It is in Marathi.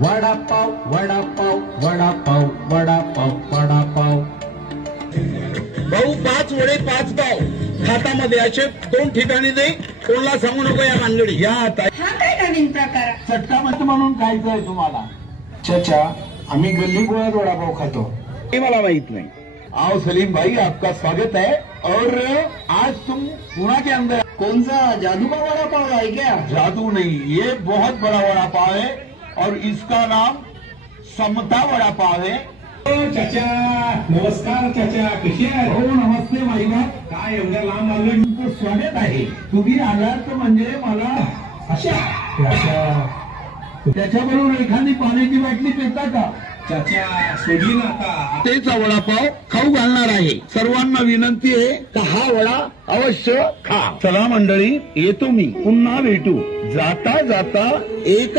वडापाव वडापाव वडापाव वडापाव वडापाव। भाऊ 5 वडे 5 पाव हातामध्ये असे 2 ठिकाणी दे, कोणाला सांगू नको या भानगडी। या आता हा काय नवीन प्रकार आहे? चटका मत म्हणून खायचंय तुम्हाला। चाचा आम्ही गल्ली गोळ्यात वडापाव खातो। हे मला माहित नहीं। आओ सलीम भाई, आपका स्वागत है। और आज तुम पुणे के अंदर कौन सा जादू का वडापाव है क्या? जादू नहीं, ये बहुत बड़ा वड़ा पाव है और इसका नाम समता वड़ा पाव है। चाचा नमस्कार। चाचा कशी आहे? हो नमस्ते भाईबा, काय एवढ्या लांब आलो? तुमचं स्वागत आहे। तुम्ही आलात म्हणजे मला अशा त्याच्याबरोबर एखादी पाण्याची बाटली पिता का? चाचा सोडली ना आता। तेचा वडापाव खाऊ घालणार आहे। सर्वांना विनंती आहे का हा वडा अवश्य खा। चला मंडळी, येतो मी, पुन्हा भेटू। जाता जाता एक